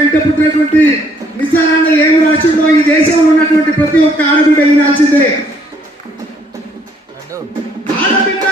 కంటే పుట్టినటువంటి నిజారాన్న ఏమి రాసిందో ఈ దేశంలో ఉన్నటువంటి ప్రతి ఒక్క ఆడబిడ్డ వినాల్సిందే. ఆడబిడ్డ